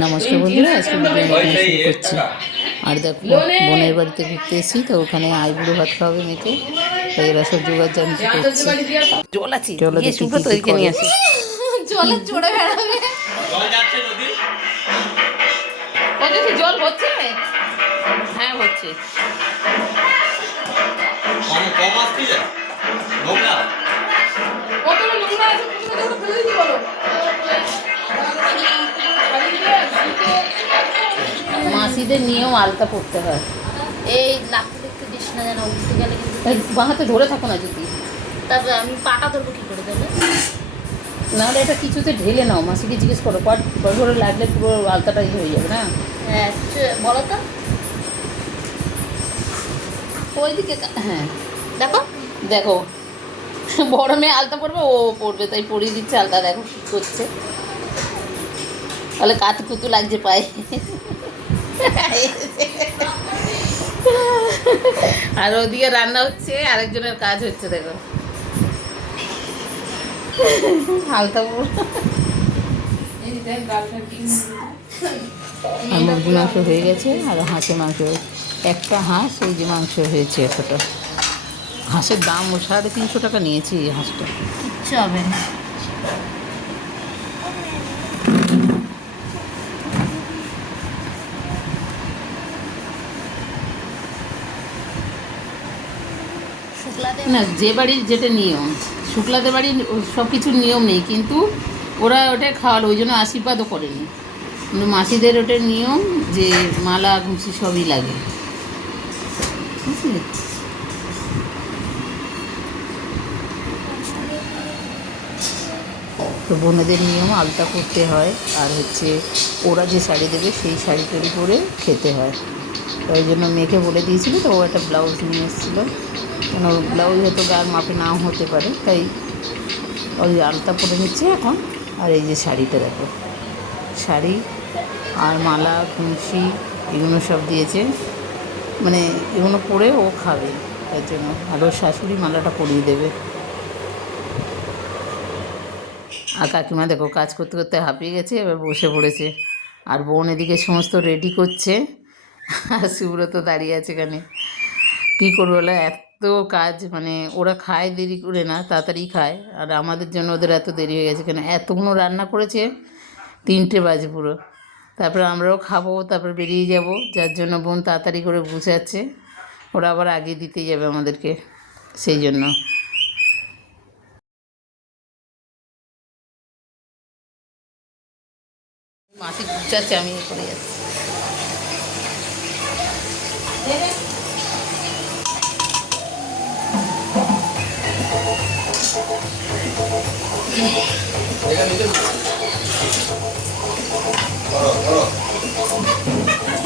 নমস্কার বন্ধুরা, আজকে ভিডিও শুরু করছি। আর দেখো, বোনের বাড়িতে ঘুরতে এসেছি, তো ওখানে আইবুড়ো ভাত খাওয়াবে মেয়েকে, তাই এরা সব জোগাড় জানতে করছি। জল আছে, চলো দেখি কি কি তোদেরকে করে। নিয়ে আসি। জলে চড়ে বেড়াবে। ওদের কি জল হচ্ছে? হ্যাঁ হচ্ছে। কম আসছে যে নোংরা কতটা নোংরা আছে, কতটা ফেলে দিতে বলো। মাসিদের নিয়েও আলতা পড়তে হয়। এই লাফতে দেখতে দিস না, যেন উঠতে গেলে কিন্তু বাঁ হাতে ধরে থাকো না যদি, তারপরে আমি পাটা ধরবো কী করে দেবে। নাহলে এটা কিছুতে ঢেলে নাও। মাসিকে জিজ্ঞেস করো, পট ধরে লাগলে পুরো আলতাটাই হয়ে যাবে না। হ্যাঁ বলো তো, ওইদিকে হ্যাঁ দেখো দেখো, বড় মেয়ে আলতা পড়বে, ও পড়বে, তাই পরিয়ে দিচ্ছে আলতা। দেখো কী করছে, তাহলে কাতু কুতু লাগছে পায়ে। আর ওদিকে রান্না হচ্ছে, আরেকজনের কাজ হচ্ছে। দেখো আলতা পড়। আর মুরগি মাংস হয়ে গেছে, আর হাঁসের মাংস, একটা হাঁস এই যে মাংস হয়েছে এতটা। হাঁসের দাম 350 টাকা নিয়েছি এই হাঁসটা। কিচ্ছু হবে না। শুক্লাতে না, যে বাড়ির যেটা নিয়ম, শুক্লাদের বাড়ির সব কিছুর নিয়ম নেই, কিন্তু ওরা ওটা খাওয়ালো, ওই জন্য আশীর্বাদও করেনি। কিন্তু মাসিদের ওটা নিয়ম যে মালা ঘুষি সবই লাগে, বুঝলি? তো বোনেদের নিয়ম আলতা করতে হয়, আর হচ্ছে ওরা যে শাড়ি দেবে সেই শাড়ি তৈরি করে খেতে হয়। তো ওই জন্য মেয়েকে বলে দিয়েছিল, তো ও একটা ব্লাউজ নিয়ে এসেছিলো, কেন ব্লাউজ হয়তো গার মাপে নাও হতে পারে, তাই ওই আলতা পরে নিচ্ছে এখন। আর এই যে শাড়িটা দেখো, শাড়ি আর মালা খুন্সি এগুলো সব দিয়েছে, মানে এগুলো পরে ও খাবে তার জন্য। আর ওর শাশুড়ি মালাটা পরিয়ে দেবে। আর কাকিমা দেখো কাজ করতে করতে হাঁপিয়ে গেছে, এবার বসে পড়েছে। আর বোন এদিকে সমস্ত রেডি করছে, আর সুব্রত দাঁড়িয়ে আছে এখানে। কী করবো বলে, এত কাজ, মানে ওরা খায় দেরি করে না, তাড়াতাড়ি খায়, আর আমাদের জন্য ওদের এত দেরি হয়ে গেছে। কেন এতগুলো রান্না করেছে, 3টে বাজে পুরো। তারপরে আমরাও খাবো, তারপর বেরিয়ে যাব, যার জন্য বোন তাড়াতাড়ি করে গুছাচ্ছে। ওরা আবার আগে দিতে যাবে আমাদেরকে, সেই জন্য। মাসি গুছাচ্ছে, আমি এ করে যাচ্ছি।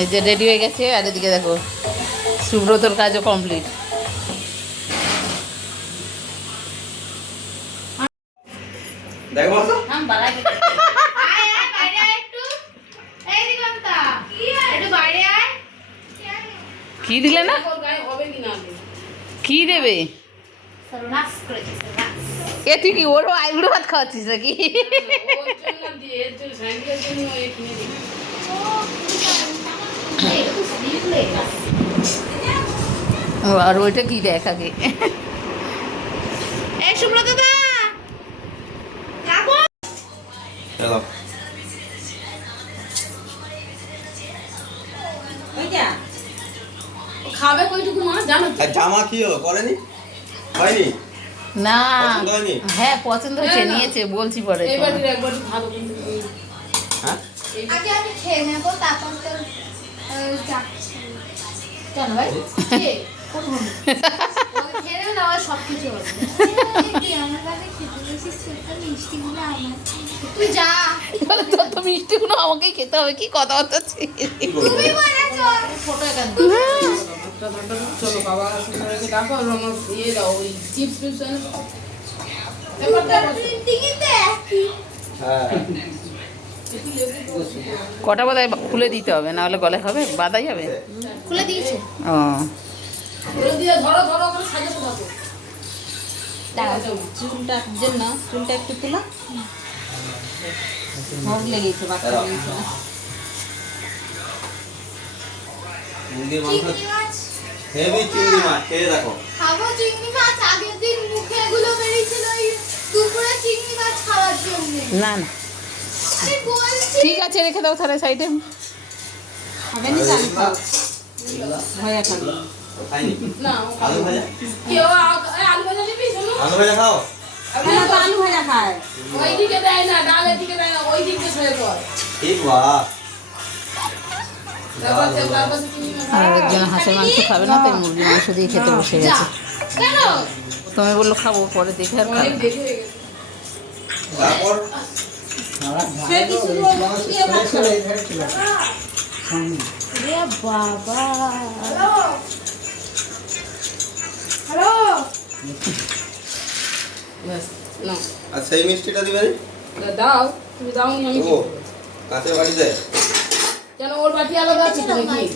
এই যে রেডি হয়ে গেছে, আর এদিকে দেখো সুব্রতর কাজও কমপ্লিট। দেখো কি দিলে না, কি দেবে? এ তুই কি ওরও আইবুড়ো ভাত খাওয়াচ্ছিস নাকি? আর ওইটা কি দেখ আগে। এই সুব্রত দা খাবো। চলো খাবে কইটুকু মা জানো তো? আর জামা কি হলো, করেনি, হয়নি? না, পছন্দ হয়নি? হ্যাঁ পছন্দ হয়েছে, নিয়েছে, বলছি পরে। হ্যাঁ আগে আমি খেয়ে নেবো, তারপর তো যাচ্ছি। কেন ভাই? খেয়ে নেবো, আমার সব কিছু হবে। আমার কাছে খেতে বেশি সেটা মিষ্টিগুলো আমার। তুই যা, তত মিষ্টিগুলো আমাকেই খেতে হবে, কি কথা হচ্ছে? তুমি বলেছো। ফটো এখান চলো বাবা ডাকো, আর আমার ইয়ে দাও, ওই চিপস টিপস এনে দাও। হ্যাঁ কটা বোধহয় খুলে দিতে হবে, না হলে গলে হবে, বাঁধা যাবে। খুলে দিয়েছে। ও ধরো ধরো, ওখানে সাজাতে থাকো। চুলটা একটু তোলা। ভোগ লেগেছে বাচ্চা লেগেছে। মুরগির মাংস চিংড়ি মাছ হেভি চিংড়ি মাছ খেয়ে দেখো। খাবো চিংড়ি মাছ। আগের দিন মুখে এগুলো বেরিয়েছিল ওই দুপুরে চিংড়ি মাছ খাওয়ার জন্য। না না আরে বলছি ঠিক আছে রেখে দাও তাহলে সাইডে। খাবে নি আলু খাও ভাজা খাবে খাইনি না আলু ভাজা কেউ আলু ভাজা নিবি শোনো আলু ভাজা খাও। না তো আলু ভাজা খায় ওই দিকে দেয় না ডাল এদিকে দেয় না ওই দিকে সরে পড় ঠিক বাহ তারপর চিনি আর একজন হাঁসের মাংস খাবে না তাই মুরগির মাংস দিয়ে খেতে বসে গেছে। কেন তুমি বললো খাবো পরে দেখে আর খাবে। অনেক দেখে হয়ে গেছে তারপর সে কি শুধু দিয়ে ভাত রে বাবা। হ্যালো বাস না আর সেই মিষ্টিটা দিবে দাও তুমি দাও নি আমি ও কাছে বাড়িতে কেন ওর বাটি আলাদা আছে তো নাকি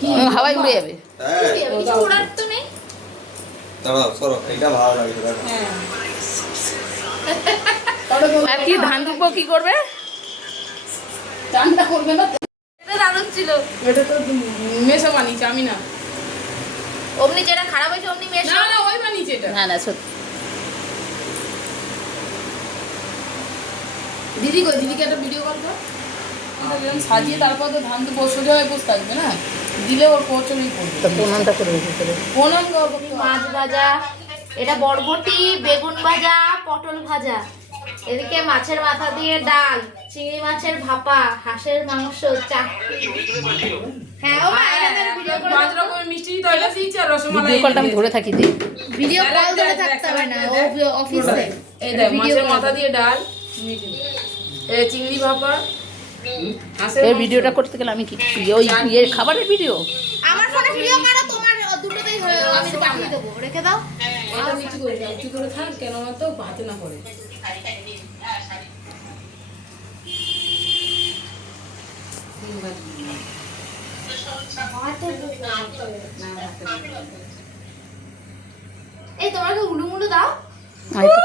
কি হাওয়ায় উড়ে যাবে। হ্যাঁ কিছু ওড়ার তো নেই। দাঁড়াও সরো এটা ভালো লাগছে দেখো। হ্যাঁ তাহলে আর কি ধান দুব্বো কি করবে? চানটা করবে না তো? এটা দারুণ ছিল। এটা তো মেশো বানিয়েছে আমি না অমনি যেটা খারাপ হয়েছে অমনি মেশো। না না ওই বানিয়েছে এটা না না সত্যি দিদি কই দিদিকে একটা ভিডিও কল কর সাজিয়ে তারপর তো ধান তো সোজা হয়ে বসে থাকবে না দিলে ওর পচনই করবে তো প্রণামটা করবে কি করে? প্রণাম মাছ ভাজা, এটা বরবটি, বেগুন ভাজা, পটল ভাজা, এদিকে মাছের মাথা দিয়ে ডাল, চিংড়ি মাছের ভাপা, হাঁসের মাংস, হ্যাঁ ও মা, এনাদের ভিডিও করে পাঁচ রকমের মিষ্টি তো এটা দিয়েছে আর রসমালাই ভিডিও কলটা আমি ধরে থাকি দে। ভিডিও কল ধরে থাকতে হবে না, অফিসে। এই দেখ মাছের মাথা দিয়ে ডাল এই চিংড়ি ভাপা হাঁসের এই মাংস। ভিডিওটা করতে গেলে আমি কি ওই ইয়ের খাবারের ভিডিও? আমার ফোনে ভিডিও করো, তোমার দুটোতেই হয়ে আমি পাঠিয়ে দেবো, রেখে দাও। এটা নিচু করে দাও, নিচু করে থাক কেন তো হাতে না পড়ে এই তোমরা কি উলু মুলু দাও? আয় তো।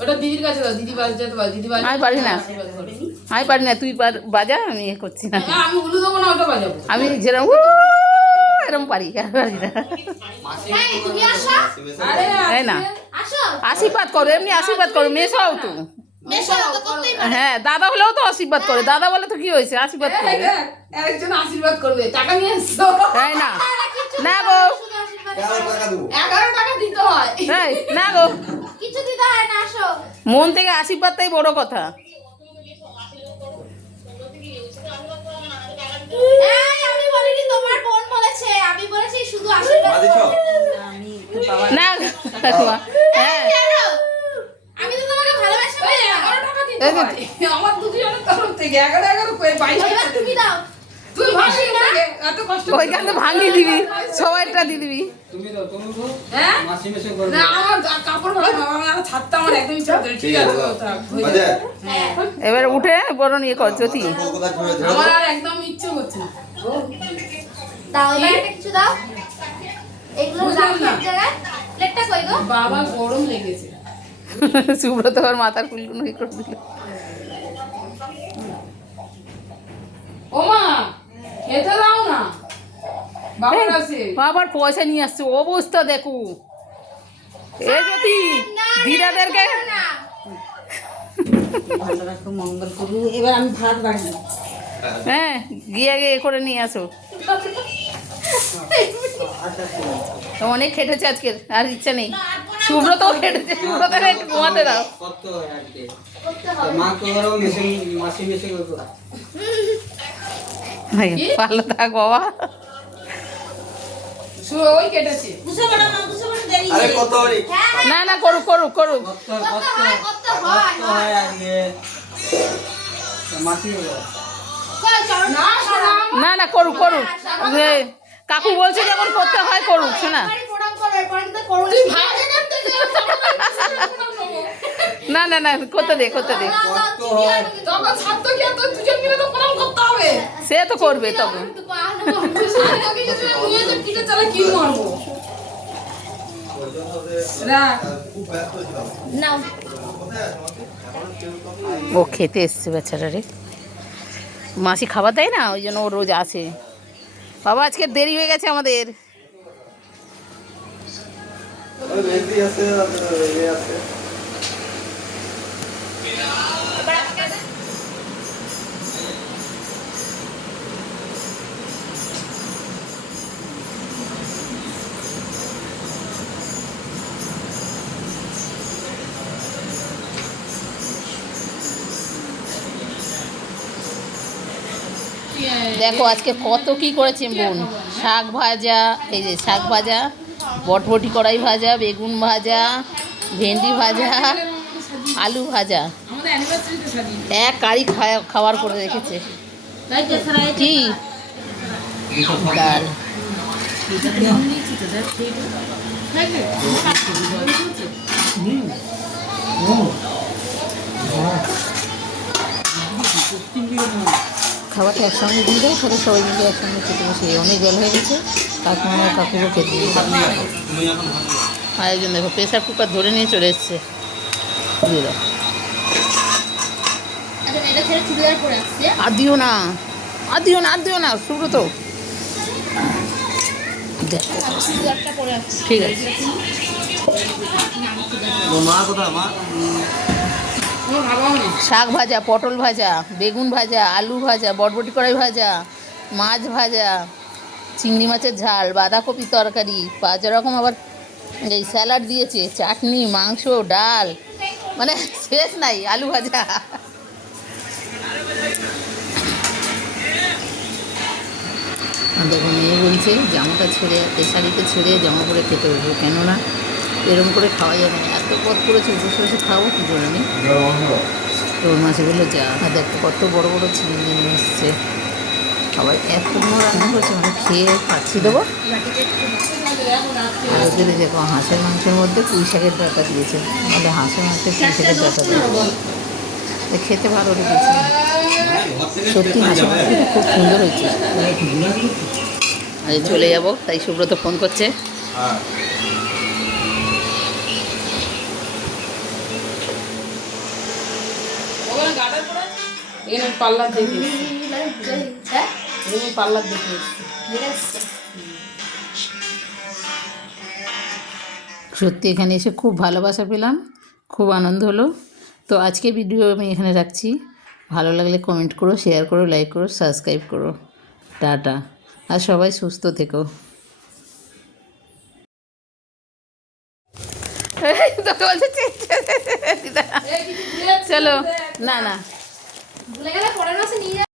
ওটা দিদির কাছে দাও, দিদি বাজাতে পারে, দিদি বাজাতে আমি পারি না। আমি পারি না, তুই বাজা, আমি এ করছি না। হ্যাঁ আমি উলু দেবো না ওটা বাজাবো আমি যেরকম এরকম পারি আর পারি না। এই তুমি আসো, আরে তাই না আসো, আশীর্বাদ করো, এমনি আশীর্বাদ করো, মেশাও তো। মেশো তো করতেই পারো। হ্যাঁ দাদা হলেও তো আশীর্বাদ করে, দাদা বলে তো কি হয়েছে, আশীর্বাদ এই করবে। দেখ, একজন আশীর্বাদ করবে টাকা নিয়ে এসছো তাই না না গো, শুধু আশীর্বাদ টাকা দেবো 11 টাকা দিতে হয় তাই না গো, কিছু দিতে হয় না, আসো। মন থেকে আশীর্বাদটাই বড় কথা। এই আমি বলিনি, তোমার বোন বলেছে, আমি বলেছি শুধু আশীর্বাদ মা দিছ না হ্যাঁ কেন? আমি তো তোমাকে ভালোবাসি এই না। 11 টাকা দিতে এই যে- হয় আমার দুজনের তরফ থেকে 11 করে 22 এবার তুমি দাও। তুই ভাসি না এত কষ্ট করে- ওইখান তো ভাঙিয়ে দিবি, সবাইটা দিয়ে দিবি। হ্যাঁ না আমার কাপড় ভালো না আমার ছাড়তে আমার একদমই চাপ নেই। ঠিক আছে থাক, হয়ে বাজে যাবে। হ্যাঁ। এবার উঠে বড় নিয়ে কর জ্যোতি। কোথায় ধরে ধরে আমার আর একদম ইচ্ছে হচ্ছে না দাও, এবার একটা কিছু দাও। এগুলো বুঝলাম রাখি না। এক জায়গায়। প্লেটটা কই গো? বাবা গরম লেগেছে সুব্রত ওর মাথার ফুলগুলো ই করে দিল। ও মা খেতে দাও না বাবার কাছে আবার পয়সা নিয়ে আসছে, অবস্থা দেখো। এ জ্যোতি না, দিদাদেরকে না। ভালো রাখো মঙ্গল করু এবার আমি ভাত বাড়ি হ্যাঁ গিয়ে গিয়ে করে নিয়ে আসো। অনেক খেটেছে আজকে, আর ইচ্ছা নেই। সুব্রত খেটেছে, সুব্রতকে একটু ঘুমাতে দাও। কত আজকে করতে হবে। মা তো ওরও মাসি মেশে করতো ভাই, ভালো থাক বাবা। ওই কেটেছে আরে কত হরি হ্যাঁ, না না করুক করুক করুক। কত করতে কত হয়, করতে হয়। কত হয় আজকে মাসি কই চলো না শোনা না না করুক করুক। এ, কাকু বলছে যখন করতে হয় করুক, শোনা। বাড়ি প্রণাম করো, এরপরে কিন্তু করো। তুই ভাগে করতে না না না করতে দে করতে দে কত হয় তখন ছাত্র কি আর তোর দুজন মিলে তো প্রণাম করতে হবে সে তো করবে তখন ছাত্রকে যদি নিয়ে যে পিঠে চালা কি মারবো রাখ খুব ব্যস্ত ছিলাম নাও ও খেতে এসছে বেচারা রে মাসি খাবার দেয় না ওই জন্য ও রোজ আসে বাবা আজকে দেরি হয়ে গেছে আমাদের ওই মেহেদি আছে আর এ আছে দেখো আজকে কত কি করেছে বোন শাক ভাজা এই যে শাক ভাজা বটবটি কড়াই ভাজা বেগুন ভাজা ভেন্ডি ভাজা আলু ভাজা আমাদের অ্যানিভার্সারিতে সাজি এক কারি খাবার করে রেখেছে কি ডাল খাবারটা একসঙ্গে দিয়ে দেয় তাহলে সবাই মিলে একসঙ্গে খেতে বসে অনেক জল হয়ে গেছে কাকিমা কাকুরও খেতে আরেকজন দেখো প্রেসার কুকার ধরে নিয়ে চলে এসছে দিয়ে দাও আচ্ছা এটা ছেড়ে চুড়িদার পরে আসছে আর দিও না আর দিও না আর দিও না সুব্রত দেখো চুড়িদারটা পরে আসছে ঠিক আছে ও মা কোথায় মা শাক ভাজা পটল ভাজা বেগুন ভাজা আলু ভাজা বটবটি কড়াই ভাজা মাছ ভাজা চিংড়ি মাছের ঝাল বাঁধাকপি তরকারি 5 রকম আবার এই স্যালাড দিয়েছে চাটনি মাংস ডাল মানে শেষ নাই আলু ভাজা দেখুন এ বলছে জামাটা ছেড়ে এই শাড়িতে ছেড়ে জামা পরে খেতে উঠবো কেননা এরম করে খাওয়া যাবে না এত পথ করেছে বসে বসে খাবো কী করে নি তোর মাছে বললো যা আর দেখো কত বড় বড় চিংড়ি নিয়ে এসছে সবাই এত রান্না করেছে মানে খেয়ে পাচ্ছি দেবো আর ওদের দেখো হাঁসের মাংসের মধ্যে পুঁই শাকের ডাটা দিয়েছে মানে হাঁসের মাংসে পুঁই শাকের ডাটা দিয়েছে খেতে ভালো লেগেছে সত্যি হাঁসের মাংসটা খুব সুন্দর হয়েছে আর চলে যাবো তাই সুব্রত ফোন করছে হ্যাঁ ওখানে গার্ডার পড়ে এখানে পার্লার দেখে এখানে পার্লার দেখে সত্যি এখানে এসে খুব ভালোবাসা পেলাম খুব আনন্দ হলো তো আজকে ভিডিও আমি এখানে রাখছি ভালো লাগলে কমেন্ট করো শেয়ার করো লাইক করো সাবস্ক্রাইব করো টাটা আর সবাই সুস্থ থেকো চলো না না ভুলে গেলে পরের মাসে নিয়ে